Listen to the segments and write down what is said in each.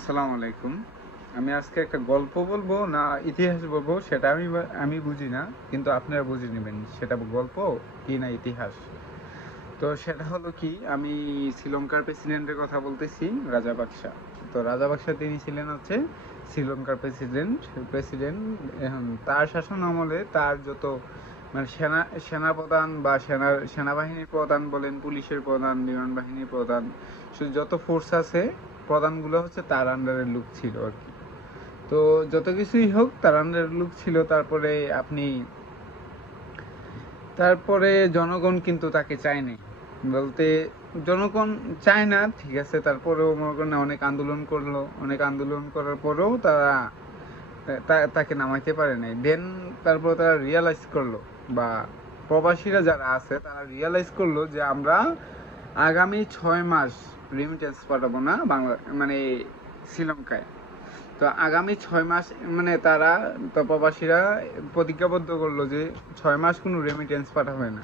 আসসালামু আলাইকুম। আমি আজকে একটা গল্প বলবো না ইতিহাস বলবো সেটা আমি বুঝি না, কিন্তু আপনারা বুঝে নেবেন সেটা গল্প কি না ইতিহাস। তো সেটা হলো কি, আমি শ্রীলঙ্কার প্রেসিডেন্টের কথা বলতেছি, রাজাপাকসা। তো রাজাপাকসা তিনি ছিলেন হচ্ছে শ্রীলঙ্কার প্রেসিডেন্ট এখন তার শাসন আমলে তার যত মানে সেনাপ্রধান বা সেনাবাহিনীর প্রধান বলেন, পুলিশের প্রধান, বিমান বাহিনীর প্রধান, যত ফোর্স আছে প্রধানগুলো হচ্ছে তার আন্ডারের লোক ছিল আর কি। তো যত কিছুই হোক তার আন্ডারের লোক ছিল। তারপরে জনগণ কিন্তু তাকে চায়নি, বলতে জনগণ চায় না, ঠিক আছে, তারপরেও মনে করেন অনেক আন্দোলন করার পরেও তারা তাকে নামাইতে পারে নাই। দেন তারপর তারা রিয়ালাইজ করলো, বা প্রবাসীরা যারা আছে তারা রিয়ালাইজ করলো যে আমরা আগামী 6 মাস রেমিটেন্স পাঠাবো না বাংলা মানে শ্রীলঙ্কায়। তো আগামী 6 মাস মানে তারা তো প্রবাসীরা প্রতিজ্ঞাবদ্ধ করলো যে 6 মাস কোনো রেমিটেন্স পাঠাবে না।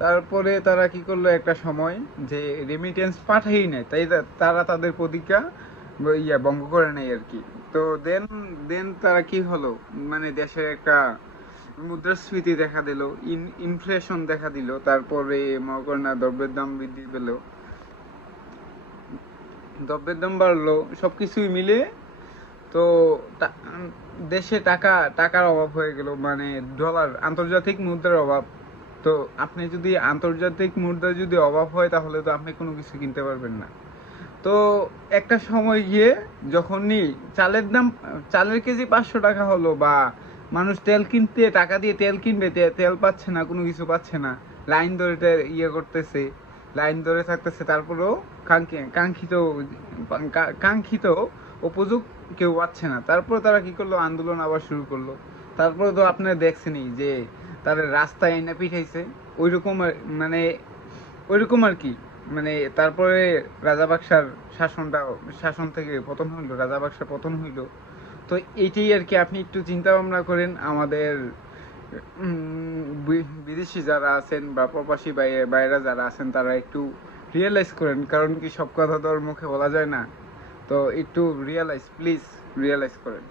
তারপরে তারা কি করলো একটা সময়, যে রেমিটেন্স পাঠাই নাই, তাই তারা তাদের প্রতিজ্ঞা ভঙ্গ করে নেয় আর কি। তো দেন দেন তারা কি হলো, মানে দেশের একটা মুদ্রাস্ফীতি দেখা দিল, ইনফ্লেশন দেখা দিল, তারপরে মনে করেন না দ্রব্যের দাম বৃদ্ধি পেল, দ্রব্যের দাম বাড়লো, সবকিছুই মিলে তো দেশে টাকার অভাব হয়ে গেল, মানে আন্তর্জাতিক মুদ্রার অভাব। তো আপনি যদি আন্তর্জাতিক মুদ্রা যদি অভাব হয় তাহলে তো আপনি কোনো কিছু কিনতে পারবেন না। তো একটা সময় গিয়ে যখনই চালের কেজি 500 টাকা হলো, বা মানুষ তেল কিনতে টাকা দিয়ে তেল কিনবে, তেল পাচ্ছে না, কোনো কিছু পাচ্ছে না, লাইন ধরে করতেছে, লাইন ধরে থাকতেছে, তারপরেও কাঙ্ক্ষিত কাঙ্ক্ষিত উপযোগ কেউ পাচ্ছে না। তারপর তারা কি করলো, আন্দোলন আবার শুরু করলো। তারপরে তো আপনি দেখছেনই যে তারা রাস্তায় এনে পিঠাইছে, ওইরকম মানে ওইরকম আর কি। মানে তারপরে রাজাবাকসার শাসন থেকে পতন হইলো, রাজাবাকসা পতন হইলো। তো এইটাই আর কি। আপনি একটু চিন্তা ভাবনা করেন, আমাদের বিদেশি যারা আছেন বা প্রবাসী বাইরা যারা আছেন তারা একটু রিয়েলাইজ করেন, কারণ কি সব কথা তো আর মুখে বলা যায় না। তো একটু প্লিজ রিয়েলাইজ করেন।